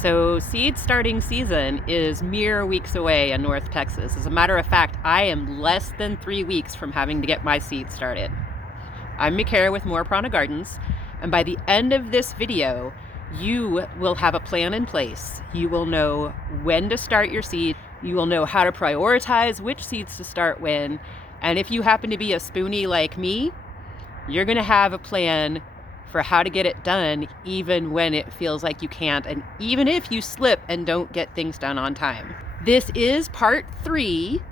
So seed starting season is mere weeks away in North Texas. As a matter of fact, I am less than 3 weeks from having to get my seeds started. I'm Mikara with More Prana Gardens, and by the end of this video, you will have a plan in place. You will know when to start your seed. You will know how to prioritize which seeds to start when. And if you happen to be a spoonie like me, you're going to have a plan for how to get it done even when it feels like you can't, and even if you slip and don't get things done on time. This is part 3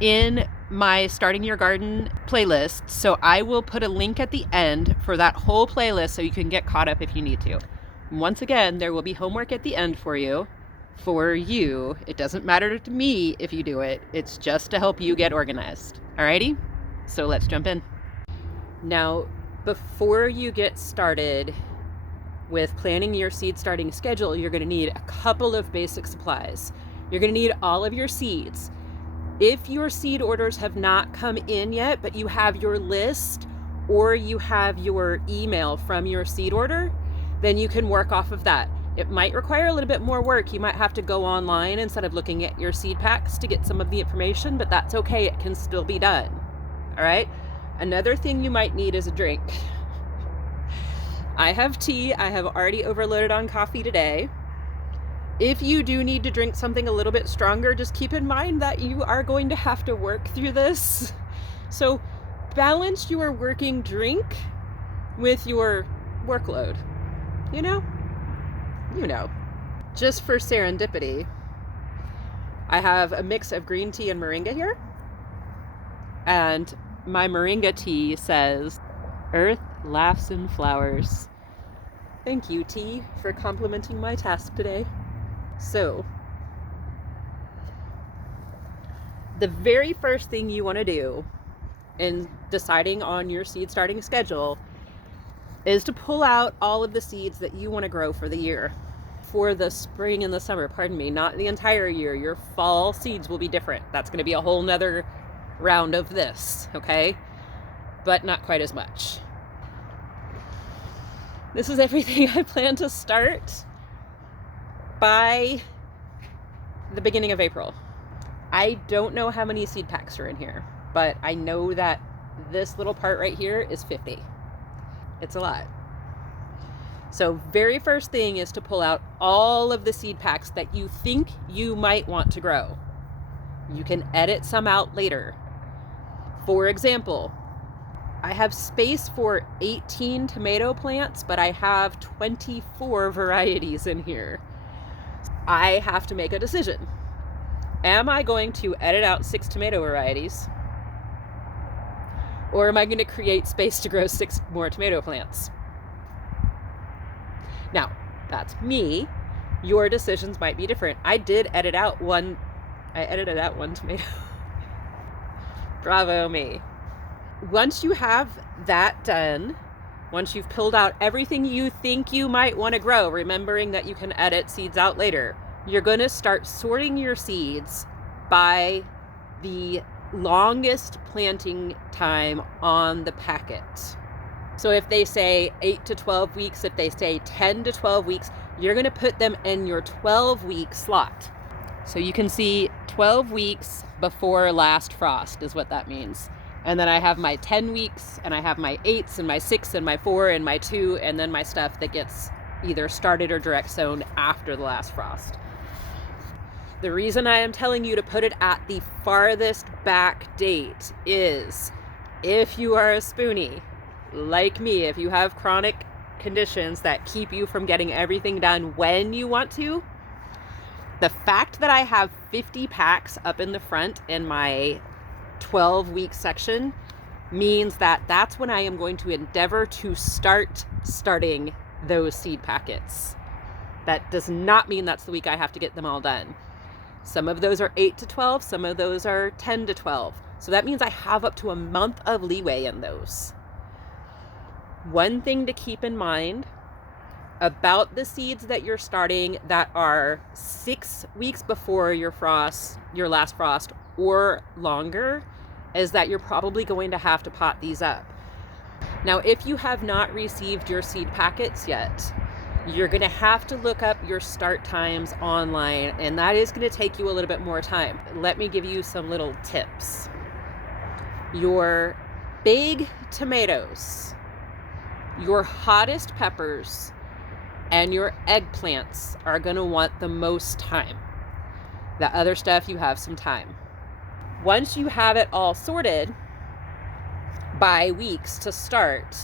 in my Starting Your Garden playlist, so I will put a link at the end for that whole playlist so you can get caught up if you need to. Once again, there will be homework at the end for you. It doesn't matter to me if you do it. It's just to help you get organized. Alrighty? So let's jump in. Now, before you get started with planning your seed starting schedule, you're going to need a couple of basic supplies. You're going to need all of your seeds. If your seed orders have not come in yet, but you have your list or you have your email from your seed order, then you can work off of that. It might require a little bit more work. You might have to go online instead of looking at your seed packs to get some of the information, but that's okay. It can still be done. All right? Another thing you might need is a drink. I have tea. I have already overloaded on coffee today. If you do need to drink something a little bit stronger, just keep in mind that you are going to have to work through this. So balance your working drink with your workload. You know? Just for serendipity, I have a mix of green tea and moringa here. And my moringa tea says, "Earth laughs in flowers." Thank you, tea, for complimenting my task today. So, the very first thing you want to do in deciding on your seed starting schedule is to pull out all of the seeds that you want to grow for the year. For the spring and the summer, not the entire year. Your fall seeds will be different. That's going to be a whole nother round of this, okay? But not quite as much. This is everything I plan to start by the beginning of April. I don't know how many seed packs are in here, but I know that this little part right here is 50. It's a lot. So very first thing is to pull out all of the seed packs that you think you might want to grow. You can edit some out later. For example, I have space for 18 tomato plants, but I have 24 varieties in here. I have to make a decision. Am I going to edit out 6 tomato varieties? Or am I going to create space to grow 6 more tomato plants? Now, that's me. Your decisions might be different. I edited out one tomato. Bravo me. Once you have that done, once you've pulled out everything you think you might want to grow, remembering that you can edit seeds out later, you're going to start sorting your seeds by the longest planting time on the packet. So if they say 8 to 12 weeks, if they say 10 to 12 weeks, you're going to put them in your 12-week slot. So you can see 12 weeks before last frost is what that means. And then I have my 10 weeks, and I have my 8s and my 6 and my 4 and my 2, and then my stuff that gets either started or direct sown after the last frost. The reason I am telling you to put it at the farthest back date is if you are a spoonie, like me, if you have chronic conditions that keep you from getting everything done when you want to, the fact that I have 50 packs up in the front in my 12-week section means that that's when I am going to endeavor to starting those seed packets. That does not mean that's the week I have to get them all done. Some of those are 8 to 12, some of those are 10 to 12. So that means I have up to a month of leeway in those. One thing to keep in mind about the seeds that you're starting that are 6 weeks before your last frost or longer is that you're probably going to have to pot these up. Now, if you have not received your seed packets yet, You're going to have to look up your start times online, and that is going to take you a little bit more time. Let me give you some little tips. Your big tomatoes, your hottest peppers, and your eggplants are going to want the most time. The other stuff, you have some time. Once you have it all sorted by weeks to start,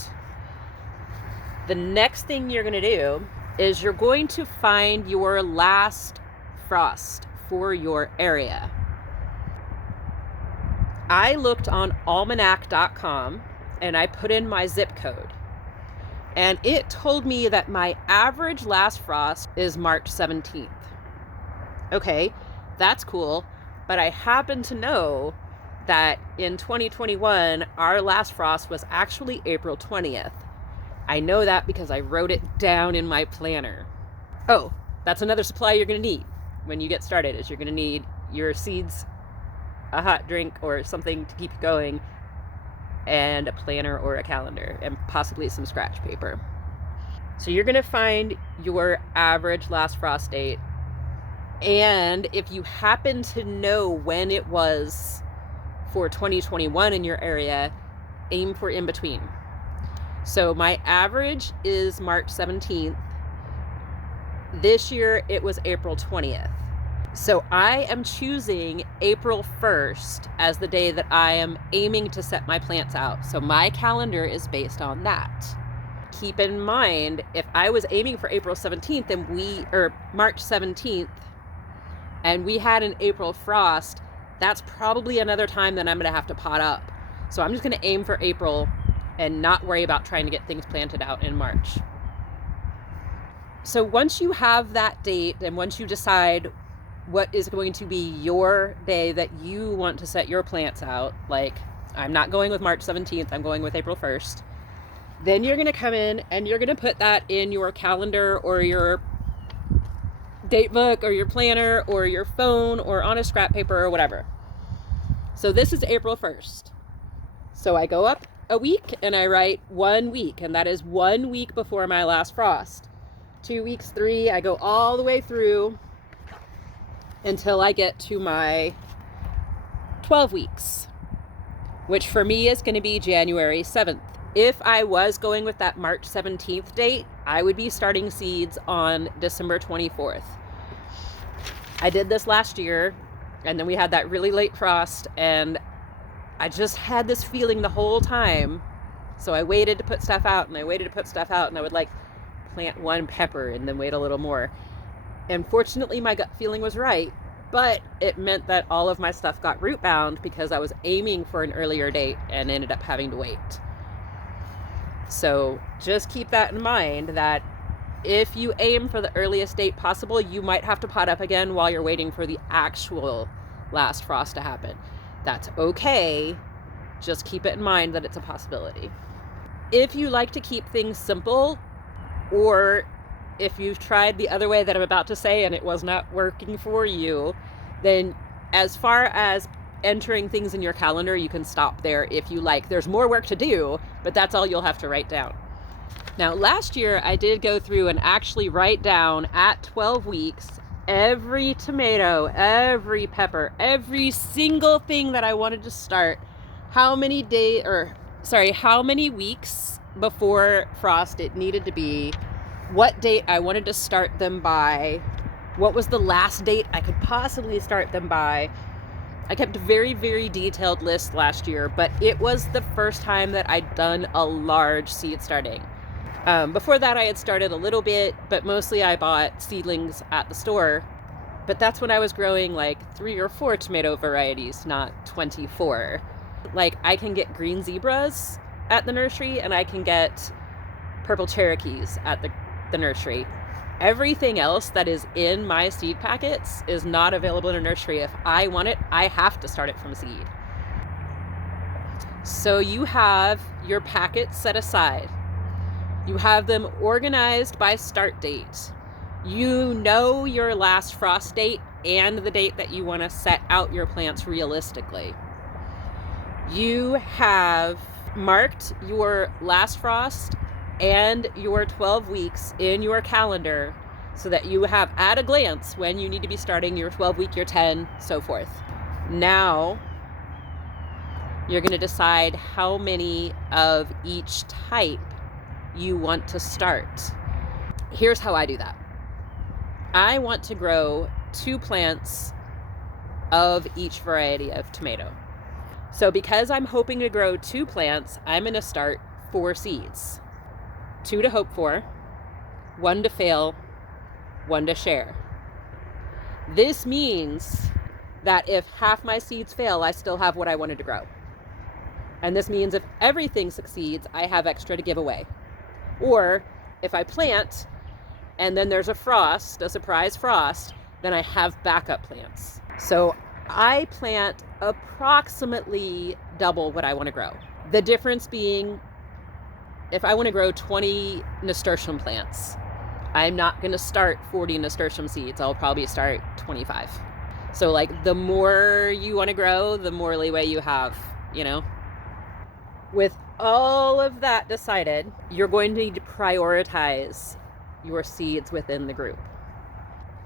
the next thing you're going to do is you're going to find your last frost for your area. I looked on almanac.com and I put in my zip code. And it told me that my average last frost is March 17th. Okay, that's cool. But I happen to know that in 2021, our last frost was actually April 20th. I know that because I wrote it down in my planner. Oh, that's another supply you're going to need when you get started, is you're going to need your seeds, a hot drink or something to keep you going, and a planner or a calendar, and possibly some scratch paper. So you're going to find your average last frost date. And if you happen to know when it was for 2021 in your area, aim for in between. So my average is March 17th. This year it was April 20th. So I am choosing April 1st as the day that I am aiming to set my plants out. So my calendar is based on that. Keep in mind, if I was aiming for April 17th or March 17th, and we had an April frost, that's probably another time that I'm going to have to pot up. So I'm just going to aim for April and not worry about trying to get things planted out in March. So once you have that date, and once you decide what is going to be your day that you want to set your plants out, like I'm not going with March 17th, I'm going with April 1st, then you're going to come in and you're going to put that in your calendar or your date book or your planner or your phone or on a scrap paper or whatever. So this is April 1st. So I go up a week and I write 1 week, and that is 1 week before my last frost. 2 weeks, 3, I go all the way through until I get to my 12 weeks, which for me is going to be January 7th. If I was going with that March 17th date, I would be starting seeds on December 24th. I did this last year, and then we had that really late frost, and I just had this feeling the whole time. So I waited to put stuff out, and I waited to put stuff out, and I would like plant one pepper and then wait a little more. And fortunately, my gut feeling was right, but it meant that all of my stuff got root bound because I was aiming for an earlier date and ended up having to wait. So just keep that in mind, that if you aim for the earliest date possible, you might have to pot up again while you're waiting for the actual last frost to happen. That's okay. Just keep it in mind that it's a possibility. If you like to keep things simple, or if you've tried the other way that I'm about to say and it was not working for you, then as far as entering things in your calendar, you can stop there if you like. There's more work to do, but that's all you'll have to write down. Now, last year I did go through and actually write down at 12 weeks every tomato, every pepper, every single thing that I wanted to start, how many weeks before frost it needed to be, what date I wanted to start them by, what was the last date I could possibly start them by. I kept a very, very detailed list last year, but it was the first time that I'd done a large seed starting. Before that, I had started a little bit, but mostly I bought seedlings at the store. But that's when I was growing like 3 or 4 tomato varieties, not 24. Like, I can get green zebras at the nursery, and I can get purple Cherokees at the nursery. Everything else that is in my seed packets is not available in a nursery. If I want it, I have to start it from seed. So you have your packets set aside. You have them organized by start date. You know your last frost date and the date that you want to set out your plants realistically. You have marked your last frost and your 12 weeks in your calendar so that you have at a glance when you need to be starting your 12 week, your 10, so forth. Now you're going to decide how many of each type you want to start. Here's how I do that. I want to grow 2 plants of each variety of tomato. So because I'm hoping to grow 2 plants, I'm going to start 4 seeds. 2 to hope for, 1 to fail, 1 to share. This means that if half my seeds fail, I still have what I wanted to grow. And this means if everything succeeds, I have extra to give away. Or if I plant and then there's a frost, a surprise frost, then I have backup plants. So I plant approximately double what I want to grow. The difference being, if I want to grow 20 nasturtium plants, I'm not going to start 40 nasturtium seeds. I'll probably start 25. So like the more you want to grow, the more leeway you have, you know? With all of that decided, you're going to need to prioritize your seeds within the group.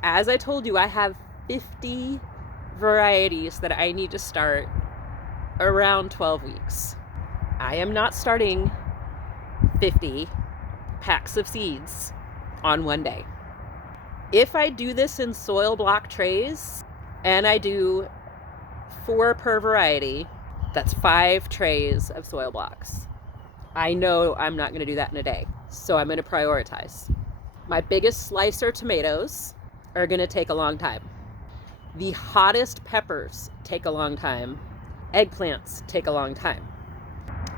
As I told you, I have 50 varieties that I need to start around 12 weeks. I am not starting 50 packs of seeds on one day. If I do this in soil block trays and I do 4 per variety, that's 5 trays of soil blocks. I know I'm not going to do that in a day, so I'm going to prioritize. My biggest slicer tomatoes are going to take a long time. The hottest peppers take a long time. Eggplants take a long time.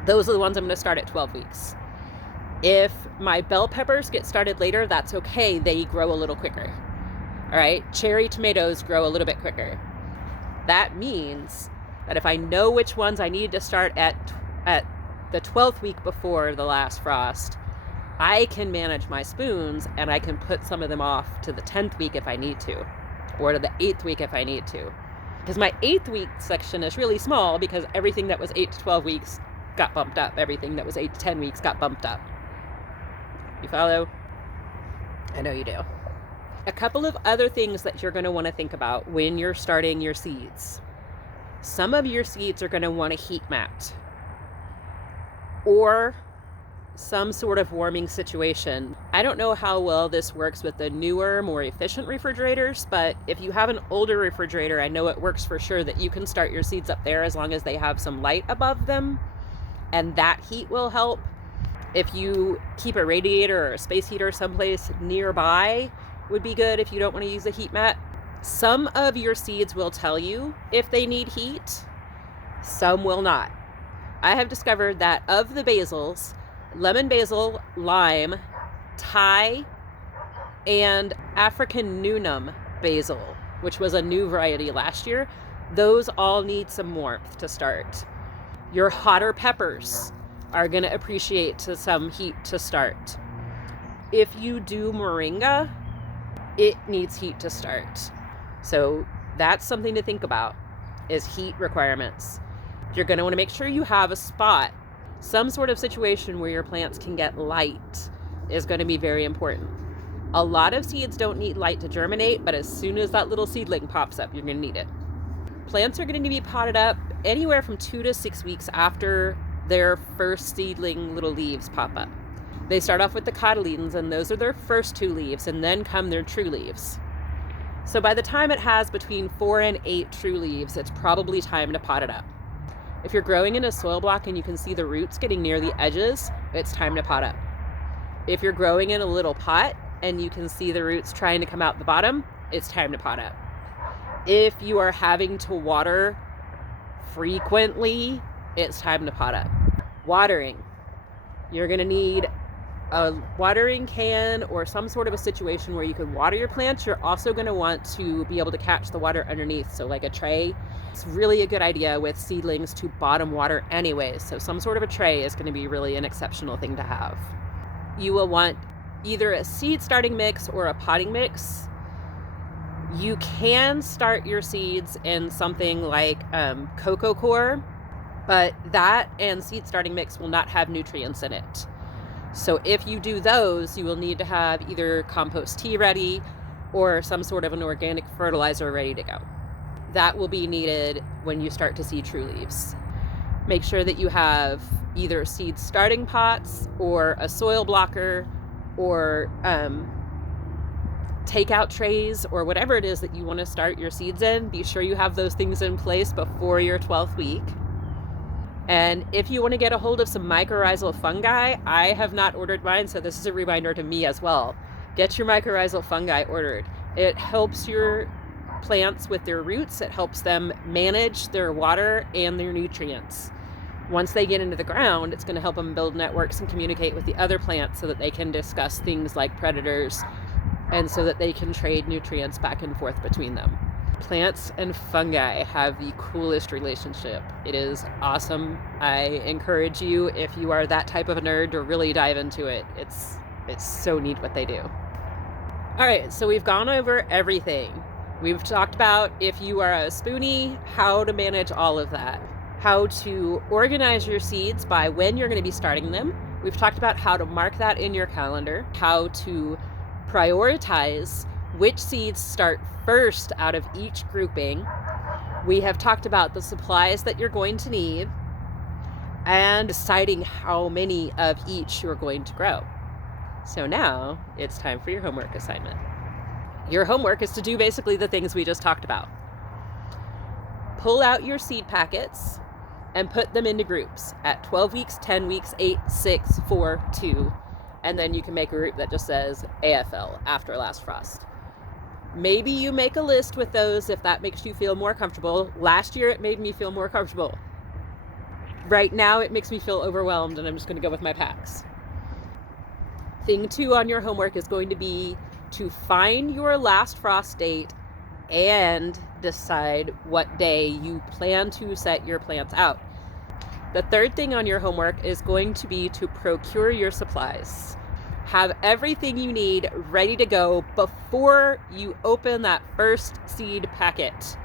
Those are the ones I'm going to start at 12 weeks. If my bell peppers get started later, that's okay. They grow a little quicker. All right, cherry tomatoes grow a little bit quicker. That means that if I know which ones I need to start at the 12th week before the last frost, I can manage my spoons and I can put some of them off to the 10th week if I need to, or to the 8th week if I need to. Because my 8th week section is really small because everything that was 8 to 12 weeks got bumped up. Everything that was 8 to 10 weeks got bumped up. You follow? I know you do. A couple of other things that you're going to want to think about when you're starting your seeds. Some of your seeds are going to want a heat mat or some sort of warming situation. I don't know how well this works with the newer, more efficient refrigerators, but if you have an older refrigerator, I know it works for sure that you can start your seeds up there as long as they have some light above them, and that heat will help. If you keep a radiator or a space heater someplace nearby, would be good if you don't want to use a heat mat. Some of your seeds will tell you if they need heat, some will not. I have discovered that of the basils, lemon basil, lime, Thai, and African Newnham basil, which was a new variety last year, those all need some warmth to start. Your hotter peppers are going to appreciate some heat to start. If you do moringa, it needs heat to start. So that's something to think about, is heat requirements. You're going to want to make sure you have a spot, some sort of situation where your plants can get light is going to be very important. A lot of seeds don't need light to germinate, but as soon as that little seedling pops up, you're going to need it. Plants are going to be potted up anywhere from 2 to 6 weeks after their first seedling little leaves pop up. They start off with the cotyledons, and those are their first 2 leaves, and then come their true leaves. So by the time it has between 4 and 8 true leaves, it's probably time to pot it up. If you're growing in a soil block and you can see the roots getting near the edges, it's time to pot up. If you're growing in a little pot and you can see the roots trying to come out the bottom, it's time to pot up. If you are having to water frequently, it's time to pot up. Watering. You're going to need a watering can or some sort of a situation where you can water your plants. You're also going to want to be able to catch the water underneath, so like a tray. It's really a good idea with seedlings to bottom water anyways, so some sort of a tray is going to be really an exceptional thing to have. You will want either a seed starting mix or a potting mix. You can start your seeds in something like cocoa coir, but that and seed starting mix will not have nutrients in it. So if you do those, you will need to have either compost tea ready or some sort of an organic fertilizer ready to go. That will be needed when you start to see true leaves. Make sure that you have either seed starting pots or a soil blocker or takeout trays or whatever it is that you want to start your seeds in. Be sure you have those things in place before your 12th week. And if you want to get a hold of some mycorrhizal fungi, I have not ordered mine, so this is a reminder to me as well. Get your mycorrhizal fungi ordered. It helps your plants with their roots. It helps them manage their water and their nutrients. Once they get into the ground, it's going to help them build networks and communicate with the other plants so that they can discuss things like predators and so that they can trade nutrients back and forth between them. Plants and fungi have the coolest relationship. It is awesome. I encourage you, if you are that type of a nerd, to really dive into it. It's so neat what they do. All right, so we've gone over everything. We've talked about, if you are a spoonie, how to manage all of that, how to organize your seeds by when you're going to be starting them. We've talked about how to mark that in your calendar, how to prioritize which seeds start first out of each grouping. We have talked about the supplies that you're going to need and deciding how many of each you're going to grow. So now it's time for your homework assignment. Your homework is to do basically the things we just talked about. Pull out your seed packets and put them into groups at 12 weeks, 10 weeks, 8, 6, 4, 2, and then you can make a group that just says AFL, after last frost. Maybe you make a list with those if that makes you feel more comfortable. Last year it made me feel more comfortable. Right now it makes me feel overwhelmed, and I'm just going to go with my packs. Thing 2 on your homework is going to be to find your last frost date and decide what day you plan to set your plants out. The third thing on your homework is going to be to procure your supplies. Have everything you need ready to go before you open that first seed packet,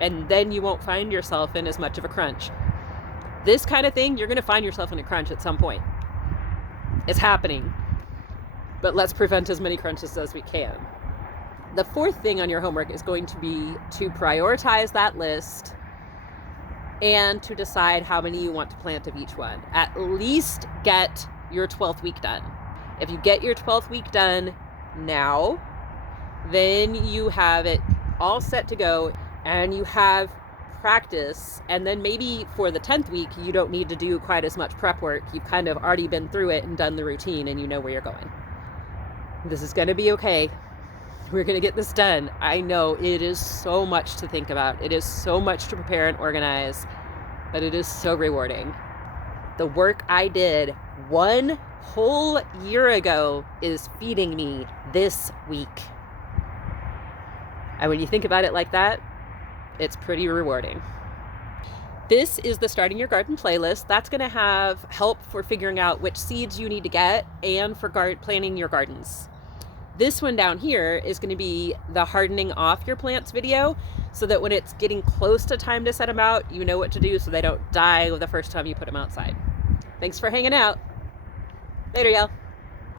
and then you won't find yourself in as much of a crunch. This kind of thing, you're going to find yourself in a crunch at some point. It's happening. But let's prevent as many crunches as we can. The fourth thing on your homework is going to be to prioritize that list and to decide how many you want to plant of each one. At least get your 12th week done. If you get your 12th week done now, then you have it all set to go and you have practice. And then maybe for the 10th week, you don't need to do quite as much prep work. You've kind of already been through it and done the routine and you know where you're going. This is going to be okay. We're going to get this done. I know it is so much to think about. It is so much to prepare and organize, but it is so rewarding. The work I did 1 whole year ago is feeding me this week. And when you think about it like that, it's pretty rewarding. This is the Starting Your Garden playlist. That's going to have help for figuring out which seeds you need to get and for planning your gardens. This one down here is going to be the hardening off your plants video, so that when it's getting close to time to set them out, you know what to do so they don't die the first time you put them outside. Thanks for hanging out. Later, y'all.